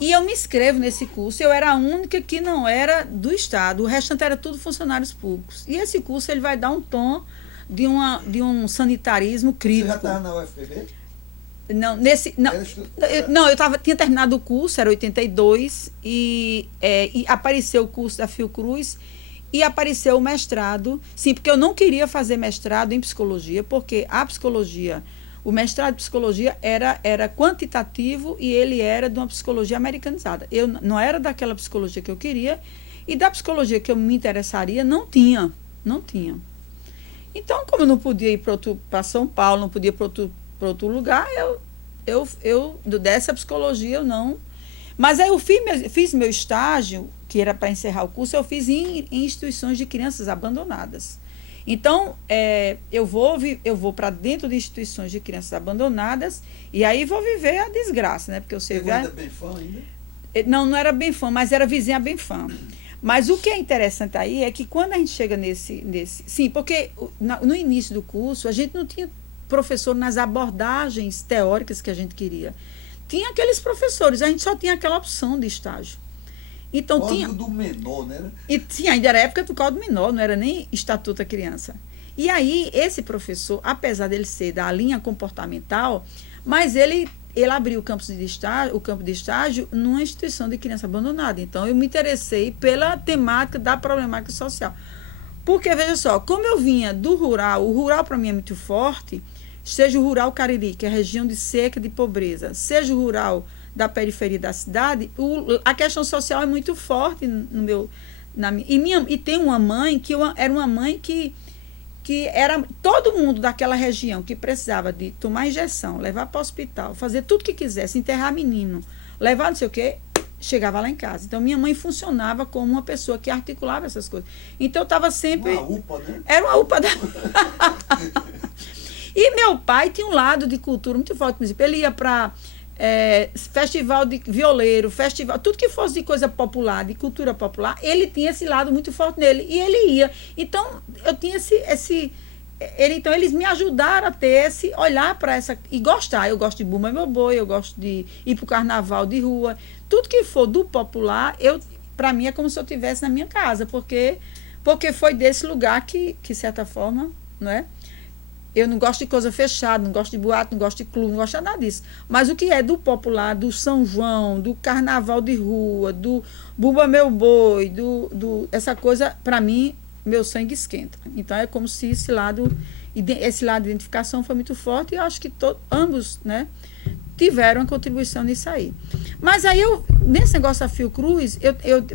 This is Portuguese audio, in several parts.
E eu me inscrevo nesse curso. Eu era a única que não era do Estado. O restante era tudo funcionários públicos. E esse curso ele vai dar um tom de um sanitarismo Você já crítico. estava na UFPB? Não, nesse, não, não, tinha terminado o curso, era 82, e apareceu o curso da Fiocruz e apareceu o mestrado. Sim, porque eu não queria fazer mestrado em psicologia, porque a psicologia, o mestrado de psicologia era quantitativo e ele era de uma psicologia americanizada. Eu não era daquela psicologia que eu queria, e da psicologia que eu me interessaria, não tinha. Então, como eu não podia ir para São Paulo, não podia ir para outro lugar, dessa psicologia eu não. Mas aí eu fiz meu estágio, que era para encerrar o curso, eu fiz em instituições de crianças abandonadas. Então, eu vou para dentro de instituições de crianças abandonadas e aí vou viver a desgraça, né? Porque você Pegou ainda bem fã ainda? Não era bem fã, mas era vizinha bem fã. Mas o que é interessante aí é que quando a gente chega nesse sim, porque no início do curso a gente não tinha professor nas abordagens teóricas que a gente queria. Tinha aqueles professores, a gente só tinha aquela opção de estágio. Então Código tinha do menor, né? e tinha, ainda era época do Código Menor, não era nem Estatuto da Criança. E aí esse professor, apesar dele ser da linha comportamental, mas ele abriu o campo de estágio numa instituição de criança abandonada. Então eu me interessei pela temática da problemática social. Porque, veja só, como eu vinha do rural, o rural para mim é muito forte, seja o rural Cariri, que é a região de seca e de pobreza, seja o rural da periferia da cidade, a questão social é muito forte no meu... E tem uma mãe que era uma mãe que era todo mundo daquela região que precisava de tomar injeção, levar para o hospital, fazer tudo que quisesse, enterrar menino, levar não sei o quê, chegava lá em casa. Então, minha mãe funcionava como uma pessoa que articulava essas coisas. Então, eu estava sempre... Uma UPA, né? Era uma UPA da... E meu pai tinha um lado de cultura muito forte. Por exemplo, ele ia para festival de violeiro, festival, tudo que fosse de coisa popular, de cultura popular, ele tinha esse lado muito forte nele. E ele ia. Então, eu tinha então, eles me ajudaram a ter esse olhar para essa... E gostar. Eu gosto de Bumba Meu Boi, eu gosto de ir para o carnaval de rua. Tudo que for do popular, para mim, é como se eu estivesse na minha casa, porque foi desse lugar que, de certa forma, não é? Eu não gosto de coisa fechada, não gosto de boate, não gosto de clube, não gosto de nada disso. Mas o que é do popular, do São João, do carnaval de rua, do Bumba Meu Boi, essa coisa, para mim, meu sangue esquenta. Então, é como se esse lado de identificação foi muito forte e eu acho que ambos, né, tiveram uma contribuição nisso aí. Mas aí, nesse negócio da Fiocruz,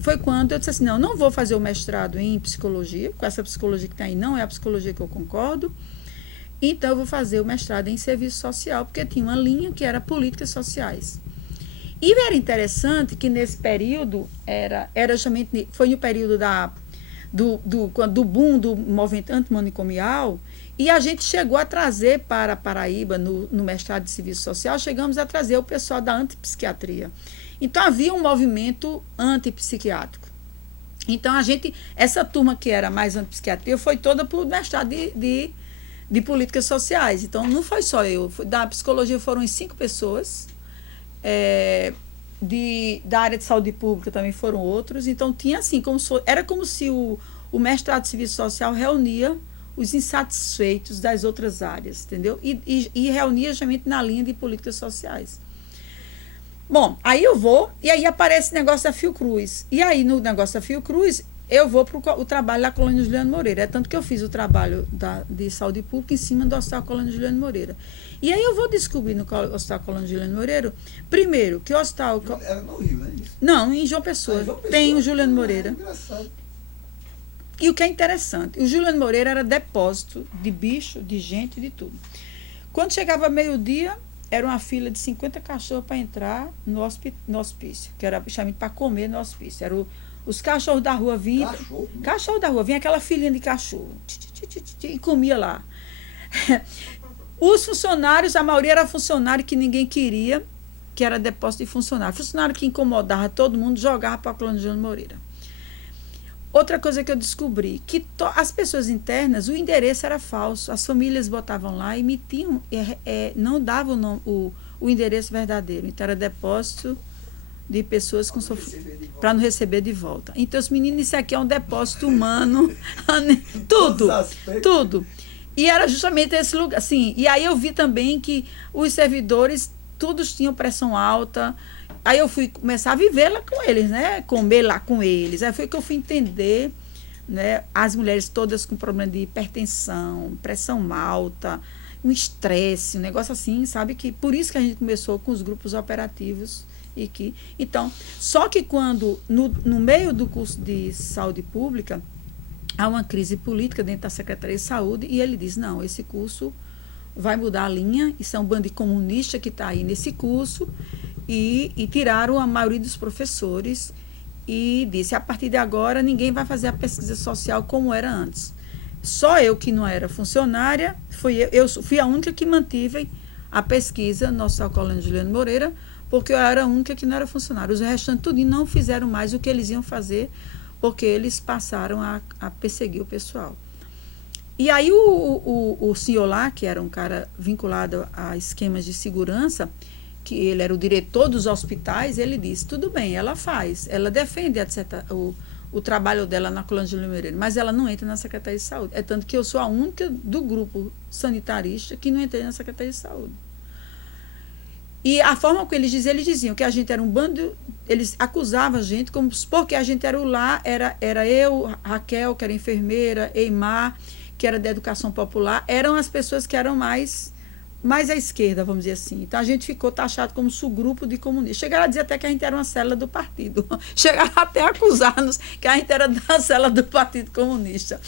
foi quando eu disse assim, não vou fazer o mestrado em psicologia, com essa psicologia que está aí, não é a psicologia que eu concordo. Então, eu vou fazer o mestrado em serviço social, porque tinha uma linha que era políticas sociais. E era interessante que nesse período, foi no período do boom do movimento antimanicomial, e a gente chegou a trazer para a Paraíba, no mestrado de serviço social, chegamos a trazer o pessoal da antipsiquiatria. Então, havia um movimento antipsiquiátrico. Então, essa turma que era mais antipsiquiatria foi toda para o mestrado de políticas sociais. Então, não foi só eu. Da psicologia foram 5 pessoas. Da área de saúde pública também foram outros. Então, tinha assim, era como se o mestrado de serviço social reunia os insatisfeitos das outras áreas, entendeu? E reunia justamente na linha de políticas sociais. Bom, aí eu vou, e aí aparece o negócio da Fiocruz. E aí, no negócio da Fiocruz, eu vou para o trabalho da Colônia Juliano Moreira. É tanto que eu fiz o trabalho de saúde pública em cima do Hospital Colônia Juliano Moreira. E aí eu vou descobrir no Hospital Colônia Juliano Moreira, primeiro, que o hospital... Era no Rio, né? Não, em João Pessoa. Tem o Juliano Moreira. Engraçado. E o que é interessante, o Juliano Moreira era depósito de bicho, de gente, de tudo. Quando chegava meio-dia, era uma fila de 50 cachorros para entrar no hospício, que era chamado para comer no hospício. Era os cachorros da rua vinham. Cachorro da rua, vinha aquela filinha de cachorro. E comia lá. Os funcionários, a maioria era funcionário que ninguém queria, que era depósito de funcionário. Funcionário que incomodava todo mundo, jogava para a Colônia Juliano Moreira. Outra coisa que eu descobri, que as pessoas internas, o endereço era falso. As famílias botavam lá e emitiam, não davam o endereço verdadeiro. Então, era depósito de pessoas com Para não receber de volta. para não receber de volta. Então, os meninos, isso aqui é um depósito humano, tudo, Todos os aspectos. tudo. E era justamente esse lugar, assim, e aí eu vi também que os servidores, todos tinham pressão alta, aí eu fui começar a viver lá com eles, né, comer lá com eles, aí foi que eu fui entender, né, as mulheres todas com problema de hipertensão, pressão alta, um estresse, um negócio assim, sabe, que por isso que a gente começou com os grupos operativos, e que, então, só que quando, no meio do curso de saúde pública, há uma crise política dentro da Secretaria de Saúde e ele diz, não, esse curso vai mudar a linha, isso é um bando de comunista que está aí nesse curso, e tiraram a maioria dos professores e disse, a partir de agora ninguém vai fazer a pesquisa social como era antes. Só eu que não era funcionária, eu fui a única que mantive a pesquisa no Hospital Colônia Juliano Moreira, porque eu era a única que não era funcionária. Os restantes tudo não fizeram mais o que eles iam fazer, porque eles passaram a perseguir o pessoal. E aí o senhor lá, que era um cara vinculado a esquemas de segurança, que ele era o diretor dos hospitais, ele disse, tudo bem, ela faz, ela defende o trabalho dela na Colônia de Moreira, mas ela não entra na Secretaria de Saúde. É tanto que eu sou a única do grupo sanitarista que não entrei na Secretaria de Saúde. E a forma que eles diziam que a gente era um bando, eles acusavam a gente, como porque a gente era lá, era eu, Raquel, que era enfermeira, Eimar, que era da educação popular, eram as pessoas que eram mais à esquerda, vamos dizer assim. Então, a gente ficou taxado como subgrupo de comunistas. Chegaram a dizer até que a gente era uma célula do partido. Chegaram até a acusar-nos que a gente era da célula do Partido Comunista,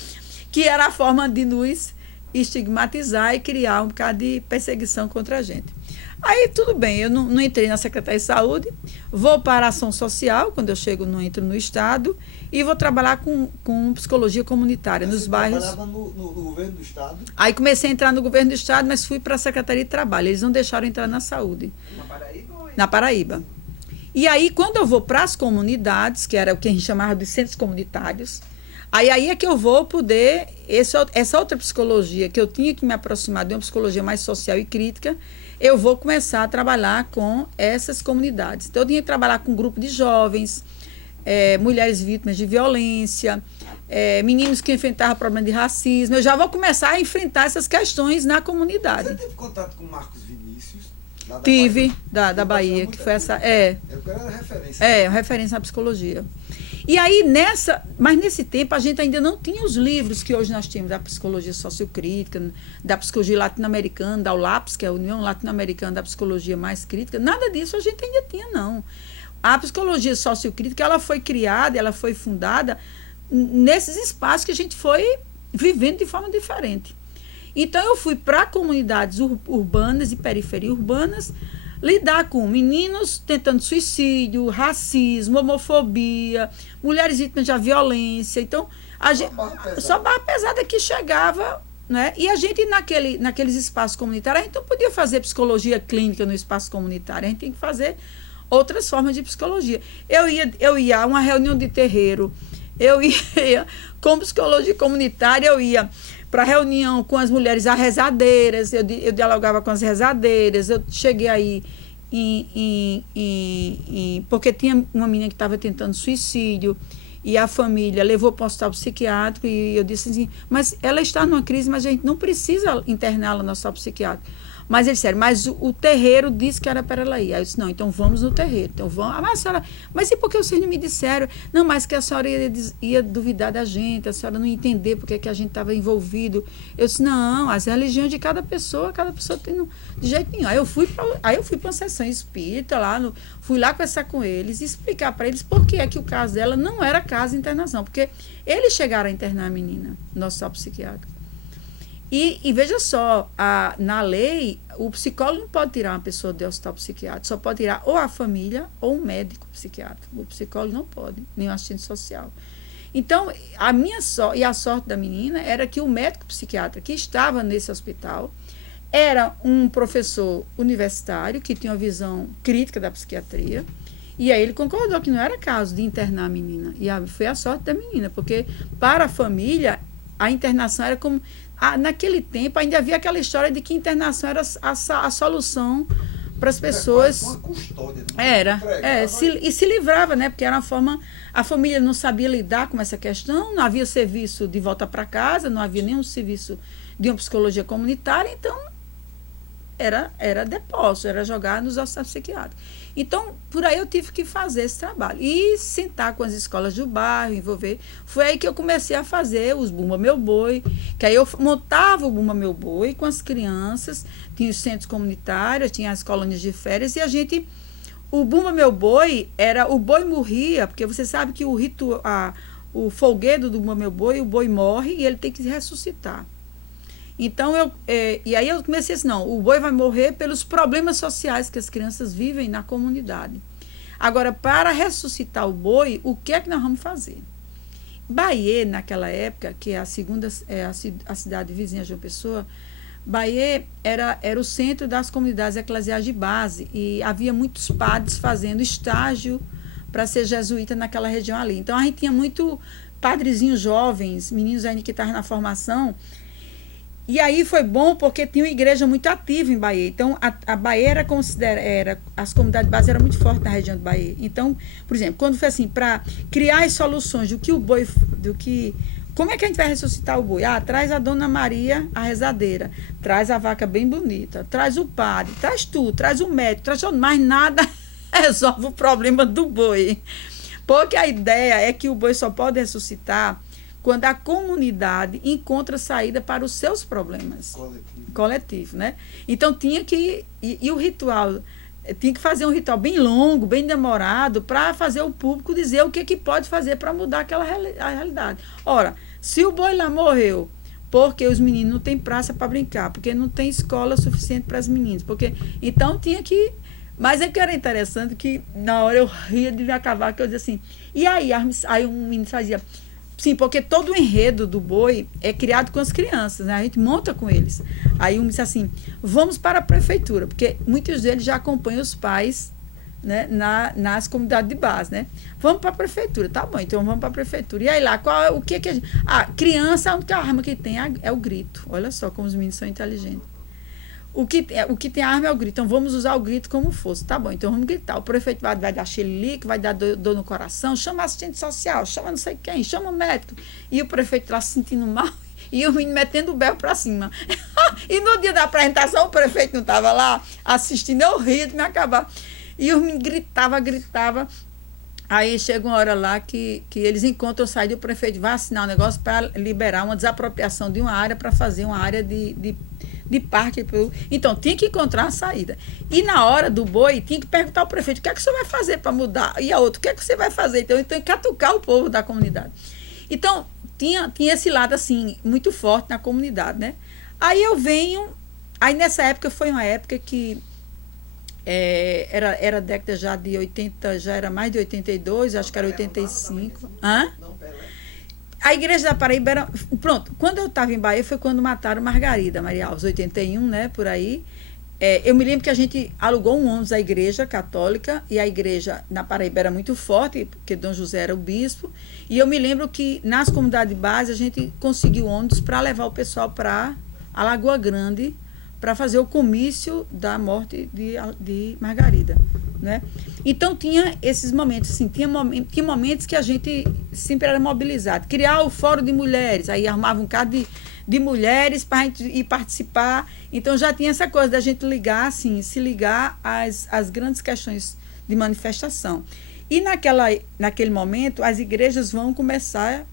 que era a forma de nos estigmatizar e criar um bocado de perseguição contra a gente. Aí, tudo bem, eu não entrei na Secretaria de Saúde, vou para a ação social, quando eu chego, não entro no Estado, e vou trabalhar com psicologia comunitária nos bairros. Você trabalhava no governo do Estado? Aí comecei a entrar no governo do Estado, mas fui para a Secretaria de Trabalho, eles não deixaram entrar na saúde. Na Paraíba? Na Paraíba. E aí, quando eu vou para as comunidades, que era o que a gente chamava de centros comunitários, aí é que eu vou poder, essa outra psicologia, que eu tinha que me aproximar de uma psicologia mais social e crítica, eu vou começar a trabalhar com essas comunidades. Então, eu tinha que trabalhar com um grupo de jovens, mulheres vítimas de violência, meninos que enfrentavam problema de racismo. Eu já vou começar a enfrentar essas questões na comunidade. Você teve contato com o Marcos Vinícius? Lá da Tive, Bahia? da Bahia, que foi essa... Eu quero a referência. Referência à psicologia. E aí, mas nesse tempo, a gente ainda não tinha os livros que hoje nós temos da psicologia sociocrítica, da psicologia latino-americana, da ULAPS, que é a União Latino-Americana da Psicologia Mais Crítica. Nada disso a gente ainda tinha, não. A psicologia sociocrítica, ela foi criada, ela foi fundada nesses espaços que a gente foi vivendo de forma diferente. Então, eu fui para comunidades urbanas e periferia urbanas, lidar com meninos tentando suicídio, racismo, homofobia, mulheres vítimas de violência. Então, só barra pesada que chegava, né? E a gente, naqueles espaços comunitários, a gente não podia fazer psicologia clínica no espaço comunitário, a gente tem que fazer outras formas de psicologia. Eu ia a uma reunião de terreiro, eu ia com psicologia comunitária, eu ia para reunião com as mulheres arrezadeiras, eu dialogava com as rezadeiras, eu cheguei aí porque tinha uma menina que estava tentando suicídio e a família levou para o hospital psiquiátrico e eu disse assim, mas ela está numa crise, mas a gente não precisa interná-la no hospital psiquiátrico. Mas eles disseram, mas o terreiro disse que era para ela ir. Aí eu disse, não, então vamos no terreiro. Então vamos. Mas e por que vocês não me disseram? Não, mas que a senhora ia duvidar da gente, a senhora não ia entender porque que a gente estava envolvido. Eu disse, não, as religiões de cada pessoa tem de jeito nenhum. Aí eu fui para uma sessão espírita lá, fui lá conversar com eles e explicar para eles por que é que o caso dela não era caso de internação, porque eles chegaram a internar a menina no hospital psiquiátrico. E veja só, na lei, o psicólogo não pode tirar uma pessoa do hospital psiquiátrico, só pode tirar ou a família ou um médico psiquiátrico. O psicólogo não pode, nem o assistente social. Então, a sorte da menina era que o médico psiquiatra que estava nesse hospital era um professor universitário que tinha uma visão crítica da psiquiatria, e aí ele concordou que não era caso de internar a menina. E foi a sorte da menina, porque para a família, a internação era como... naquele tempo ainda havia aquela história de que internação era a solução para as pessoas. Uma custódia, E se livrava, né? Porque era uma forma. A família não sabia lidar com essa questão, não havia serviço de volta para casa, não havia nenhum serviço de uma psicologia comunitária, então era depósito, era jogar nos hospitais psiquiátricos. Então, por aí eu tive que fazer esse trabalho. E sentar com as escolas do bairro, envolver. Foi aí que eu comecei a fazer os Bumba Meu Boi, que aí eu montava o Bumba Meu Boi com as crianças, tinha os centros comunitários, tinha as colônias de férias, e a gente... O Bumba Meu Boi era... O boi morria, porque você sabe que o folguedo do Bumba Meu Boi, o boi morre e ele tem que se ressuscitar. Então, e aí eu comecei assim, não, o boi vai morrer pelos problemas sociais que as crianças vivem na comunidade. Agora, para ressuscitar o boi, o que é que nós vamos fazer? Bahia, naquela época, que é a cidade vizinha de João Pessoa, Bahia era o centro das comunidades eclesiais de base e havia muitos padres fazendo estágio para ser jesuíta naquela região ali. Então, a gente tinha muito padrezinhos jovens, meninos ainda que estavam na formação. E aí foi bom porque tinha uma igreja muito ativa em Bahia. Então, a Bahia as comunidades de base eram muito fortes na região de Bahia. Então, por exemplo, quando foi assim, para criar as soluções como é que a gente vai ressuscitar o boi? Traz a Dona Maria, a rezadeira, traz a vaca bem bonita, traz o padre, traz tudo, traz o médico, traz tudo, mas nada resolve o problema do boi. Porque a ideia é que o boi só pode ressuscitar quando a comunidade encontra saída para os seus problemas. Coletivo, né? Então, tinha que... E o ritual... Tinha que fazer um ritual bem longo, bem demorado, para fazer o público dizer o que pode fazer para mudar aquela realidade. Ora, se o boi lá morreu porque os meninos não têm praça para brincar, porque não tem escola suficiente para as meninas, então tinha que... Mas é que era interessante que, na hora eu ria de me acabar, que eu dizia assim... E aí um menino fazia... Sim, porque todo o enredo do boi é criado com as crianças, né? A gente monta com eles. Aí um disse assim, vamos para a prefeitura, porque muitos deles já acompanham os pais, né, nas comunidades de base, né? Vamos para a prefeitura, tá bom, então vamos para a prefeitura. E aí lá, o que a gente... criança, a única arma que tem é o grito. Olha só como os meninos são inteligentes. O que tem arma é o grito. Então, vamos usar o grito como fosse. Tá bom, então vamos gritar. O prefeito vai dar xilique, vai dar dor no coração, chama assistente social, chama não sei quem, chama o médico. E o prefeito lá se sentindo mal e o menino metendo o berro para cima. E no dia da apresentação, o prefeito não estava lá assistindo, eu ria de me acabar. E o menino gritava. Aí chega uma hora lá que eles encontram a saída e o prefeito vai assinar um negócio para liberar uma desapropriação de uma área para fazer uma área de parque. Então, tinha que encontrar a saída. E na hora do boi, tinha que perguntar ao prefeito, o que é que você vai fazer para mudar? E a outra, o que é que você vai fazer? Então, tem que catucar o povo da comunidade. Então, tinha esse lado, assim, muito forte na comunidade, né? Aí aí nessa época, foi uma época que era década já de 80, já era mais de 82, acho que era 85. Hã? A igreja da Paraíba era... Pronto, quando eu estava em Bahia foi quando mataram Margarida, Maria Alves, 81, né, por aí. Eu me lembro que a gente alugou um ônibus à igreja católica, e a igreja na Paraíba era muito forte, porque Dom José era o bispo, e eu me lembro que nas comunidades de base a gente conseguiu ônibus para levar o pessoal para a Lagoa Grande, para fazer o comício da morte de Margarida, né? Então, tinha esses momentos, assim, tinha momentos que a gente sempre era mobilizado. Criar o Fórum de Mulheres, aí armava um bocado de mulheres para a gente ir participar. Então, já tinha essa coisa da gente ligar, assim, se ligar às grandes questões de manifestação. E naquele momento, as igrejas vão começar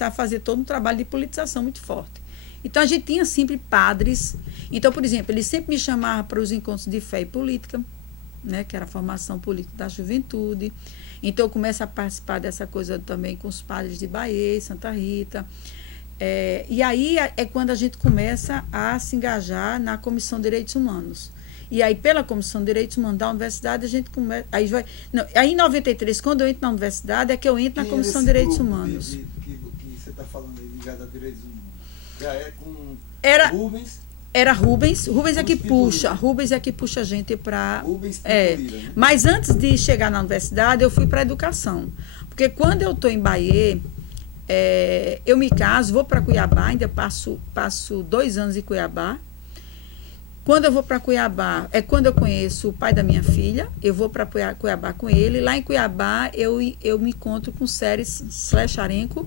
a fazer todo um trabalho de politização muito forte. Então, a gente tinha sempre padres. Então, por exemplo, eles sempre me chamavam para os encontros de fé e política, né, que era a formação política da juventude. Então, eu começo a participar dessa coisa também com os padres de Bahia, Santa Rita. E aí é quando a gente começa a se engajar na Comissão de Direitos Humanos. E aí, pela Comissão de Direitos Humanos da universidade, a gente começa... Aí, em 93, quando eu entro na universidade, é que eu entro na Comissão de Direitos Humanos. Que você está falando aí, ligado a direitos humanos. Já é com Rubens? Era Rubens. Rubens é que puxa a gente para... Rubens Pinturira, né? Mas antes de chegar na universidade, eu fui para a educação. Porque quando eu estou em Bahia, eu me caso, vou para Cuiabá, ainda passo 2 anos em Cuiabá. Quando eu vou para Cuiabá, é quando eu conheço o pai da minha filha, eu vou para Cuiabá com ele. Lá em Cuiabá, eu me encontro com Séries Slecharenko,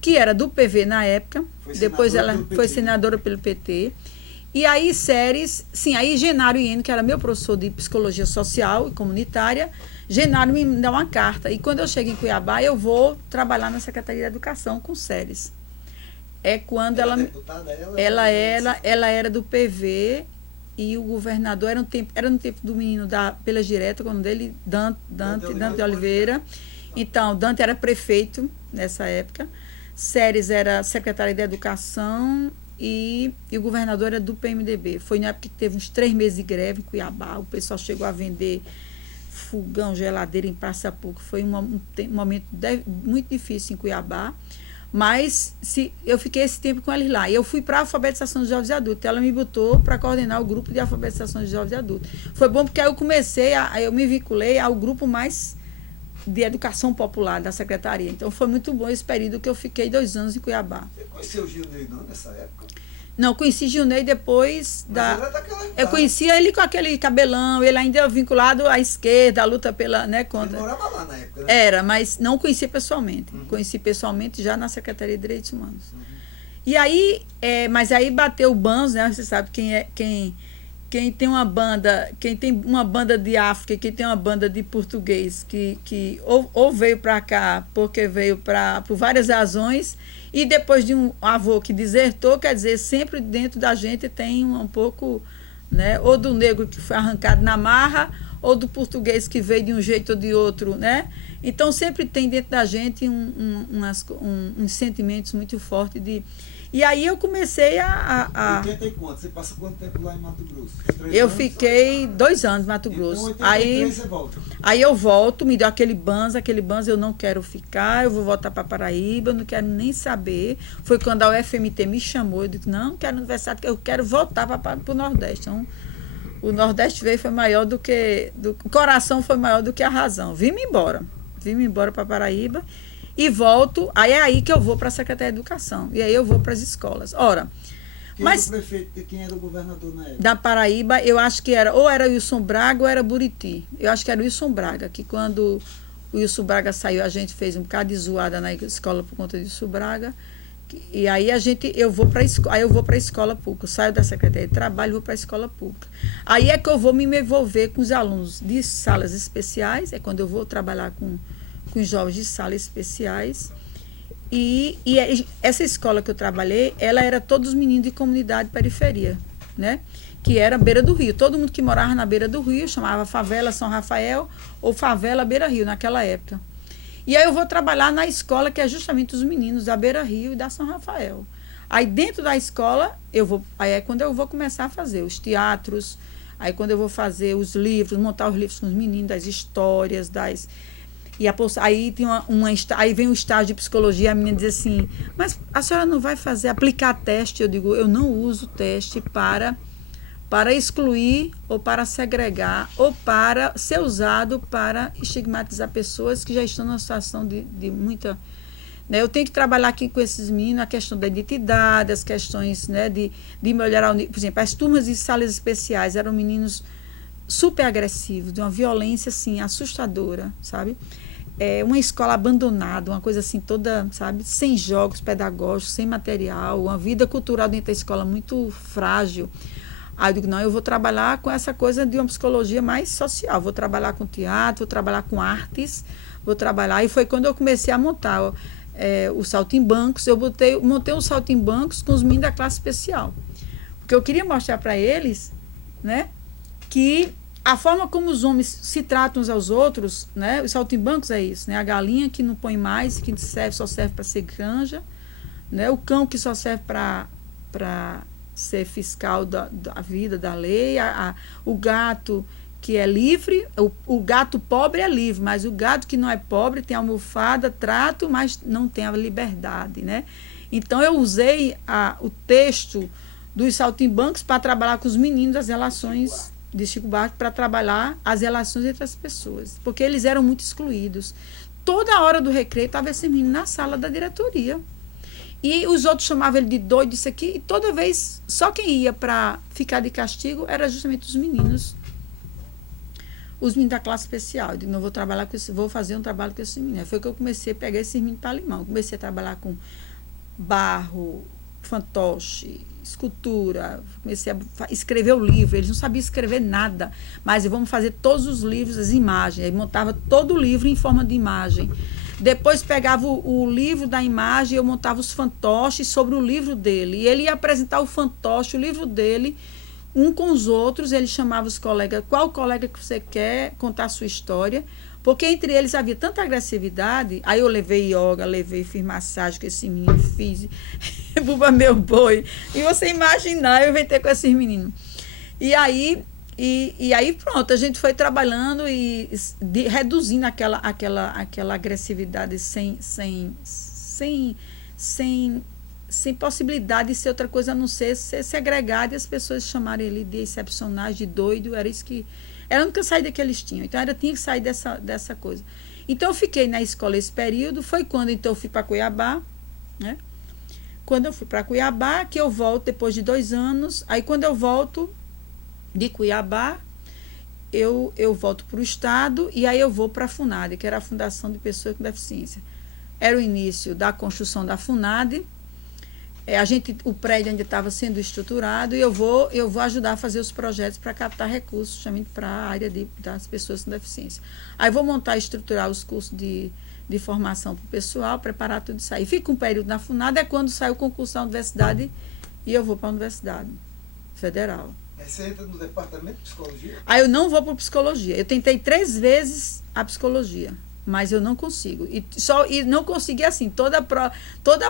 que era do PV na época. Depois ela foi senadora pelo PT. E aí, Séries, sim, aí Genaro Ieno, que era meu professor de psicologia social e comunitária, Genaro me dá uma carta. E quando eu chego em Cuiabá, eu vou trabalhar na Secretaria de Educação com Séries. É quando ela era do PV. E o governador era no tempo do menino pela direta, quando dele, Dante de Oliveira. Então, Dante era prefeito nessa época, Séries era secretária de Educação e o governador era do PMDB. Foi na época que teve uns 3 meses de greve em Cuiabá, o pessoal chegou a vender fogão, geladeira em Praça Pública. Foi um momento muito difícil em Cuiabá. Mas eu fiquei esse tempo com eles lá. E eu fui para a alfabetização de jovens e adultos. Ela me botou para coordenar o grupo de alfabetização de jovens e adultos. Foi bom porque aí eu me vinculei ao grupo mais de educação popular da secretaria. Então foi muito bom esse período que eu fiquei 2 anos em Cuiabá. Você conheceu o Gilney não nessa época? Não, conheci Gilney depois Eu conhecia ele com aquele cabelão, ele ainda vinculado à esquerda, à luta pela, né, contra. Ele morava lá na época, né? Era, mas não conheci pessoalmente. Conheci pessoalmente já na Secretaria de Direitos Humanos. E aí, mas aí bateu o Banzo, né? Você sabe quem tem uma banda de África, quem tem uma banda de português, que ou veio para cá porque veio por várias razões, e depois de um avô que desertou, quer dizer, sempre dentro da gente tem um pouco, né, ou do negro que foi arrancado na marra, ou do português que veio de um jeito ou de outro, né? Então sempre tem dentro da gente uns sentimentos muito fortes de... E aí eu comecei a... 80 e quanto? Você passa quanto tempo lá em Mato Grosso? Eu fiquei 2 anos em Mato Grosso. Então, 83 você volta. Aí eu volto, me deu aquele banzo eu não quero ficar, eu vou voltar para Paraíba, eu não quero nem saber. Foi quando a UFMT me chamou, eu disse, não quero universidade, eu quero voltar para o Nordeste. Então, o Nordeste foi maior do que... O coração foi maior do que a razão. Vim-me embora para Paraíba. E volto, aí é aí que eu vou para a Secretaria de Educação. E aí eu vou para as escolas. Ora, Quem era o governador na época? Da Paraíba, eu acho que ou era Wilson Braga ou era Buriti. Eu acho que era Wilson Braga, que quando o Wilson Braga saiu, a gente fez um bocado de zoada na escola por conta de Wilson Braga. E aí eu vou para a escola pública. Eu saio da Secretaria de Trabalho e vou para a escola pública. Aí é que eu vou me envolver com os alunos de salas especiais, é quando eu vou trabalhar com os jovens de salas especiais. E essa escola que eu trabalhei, ela era todos os meninos de comunidade periferia, né? Que era beira do rio. Todo mundo que morava na beira do rio chamava Favela São Rafael ou Favela Beira Rio, naquela época. E aí eu vou trabalhar na escola que é justamente os meninos da Beira Rio e da São Rafael. Aí dentro da escola, aí é quando eu vou começar a fazer os teatros, aí quando eu vou fazer os livros, montar os livros com os meninos, das histórias, aí aí vem o estágio de psicologia, a menina diz assim, mas a senhora não vai aplicar teste? Eu digo, eu não uso teste para excluir ou para segregar ou para ser usado para estigmatizar pessoas que já estão numa situação de muita... Né, eu tenho que trabalhar aqui com esses meninos a questão da identidade, as questões, né, de melhorar... Por exemplo, as turmas de salas especiais eram meninos super agressivos, de uma violência assim, assustadora, sabe? Uma escola abandonada, uma coisa assim toda, sabe, sem jogos pedagógicos, sem material, uma vida cultural dentro da escola muito frágil. Aí eu digo, não, eu vou trabalhar com essa coisa de uma psicologia mais social, vou trabalhar com teatro, vou trabalhar com artes, e foi quando eu comecei a montar o Saltimbancos. Eu montei um Saltimbancos com os meninos da classe especial, porque eu queria mostrar para eles, né, que a forma como os homens se tratam uns aos outros, né? Os saltimbancos é isso, né? A galinha que não põe mais, que só serve para ser granja, né? O cão que só serve para ser fiscal da vida, da lei, o gato que é livre, o gato pobre é livre, mas o gato que não é pobre tem almofada, trato, mas não tem a liberdade, né? Então eu usei o texto dos saltimbancos para trabalhar com os meninos das relações de Chico Buarque, para trabalhar as relações entre as pessoas, porque eles eram muito excluídos. Toda hora do recreio estava esse menino na sala da diretoria. E os outros chamavam ele de doido, isso aqui, e toda vez, só quem ia para ficar de castigo era justamente os meninos da classe especial. Eu digo, não vou trabalhar com esse, vou fazer um trabalho com esse menino. Foi que eu comecei a pegar esses meninos para limão. Comecei a trabalhar com barro, fantoche, escultura, comecei a escrever o livro. Eles não sabiam escrever nada, mas vamos fazer todos os livros, as imagens. Aí montava todo o livro em forma de imagem. Depois pegava o livro da imagem e eu montava os fantoches sobre o livro dele. E ele ia apresentar o fantoche, o livro dele, um com os outros. Ele chamava os colegas, qual colega que você quer contar a sua história, porque entre eles havia tanta agressividade. Aí eu levei yoga, fiz massagem com esse menino, fiz buba meu boi. E você imaginar, eu inventei com esses meninos. E aí pronto, a gente foi trabalhando e reduzindo aquela agressividade sem possibilidade de ser outra coisa a não ser segregado e as pessoas chamarem ele de excepcionais, de doido. Era isso que... Era a única saída que eles tinham. Então, tinha que sair dessa coisa. Então, eu fiquei na escola esse período. Foi quando, então, eu fui para Cuiabá, né? Quando eu fui para Cuiabá, que eu volto depois de 2 anos. Aí, quando eu volto de Cuiabá, eu volto para o Estado e aí eu vou para a FUNAD, que era a Fundação de Pessoas com Deficiência. Era o início da construção da FUNAD. O prédio ainda estava sendo estruturado e eu vou ajudar a fazer os projetos para captar recursos, justamente para a área das pessoas com deficiência. Aí vou montar e estruturar os cursos de formação para o pessoal, preparar tudo isso aí. Fica um período na FUNAD, é quando sai o concurso da universidade e eu vou para a Universidade Federal. Você entra no departamento de psicologia? Aí eu não vou para psicologia. Eu tentei 3 vezes a psicologia, mas eu não consigo. E não consegui assim. Toda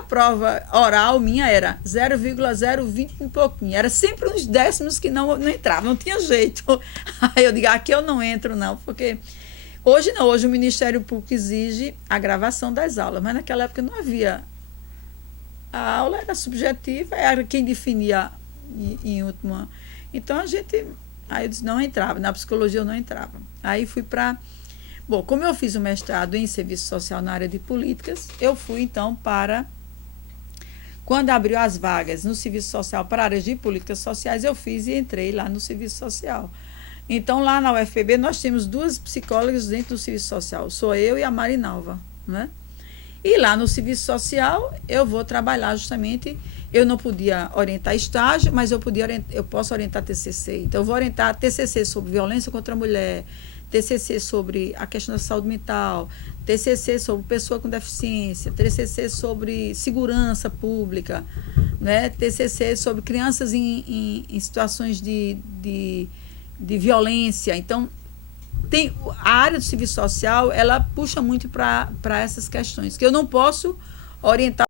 prova oral minha era 0,020 e pouquinho. Era sempre uns décimos que não entravam, não tinha jeito. Aí eu digo, aqui eu não entro não, porque hoje não. Hoje o Ministério Público exige a gravação das aulas, mas naquela época não havia. A aula era subjetiva, era quem definia em última... Então, aí eu disse, não entrava, na psicologia eu não entrava. Aí fui para... Bom, como eu fiz o mestrado em serviço social na área de políticas, eu fui, então, para... Quando abriu as vagas no serviço social para áreas de políticas sociais, eu fiz e entrei lá no serviço social. Então, lá na UFPB, nós temos 2 psicólogas dentro do serviço social. Sou eu e a Marinalva, né? E lá no serviço social, eu vou trabalhar justamente... Eu não podia orientar estágio, mas eu posso orientar TCC. Então, eu vou orientar TCC sobre violência contra a mulher, TCC sobre a questão da saúde mental, TCC sobre pessoa com deficiência, TCC sobre segurança pública, né? TCC sobre crianças em situações de violência. Então, a área do serviço social, ela puxa muito para essas questões, que eu não posso orientar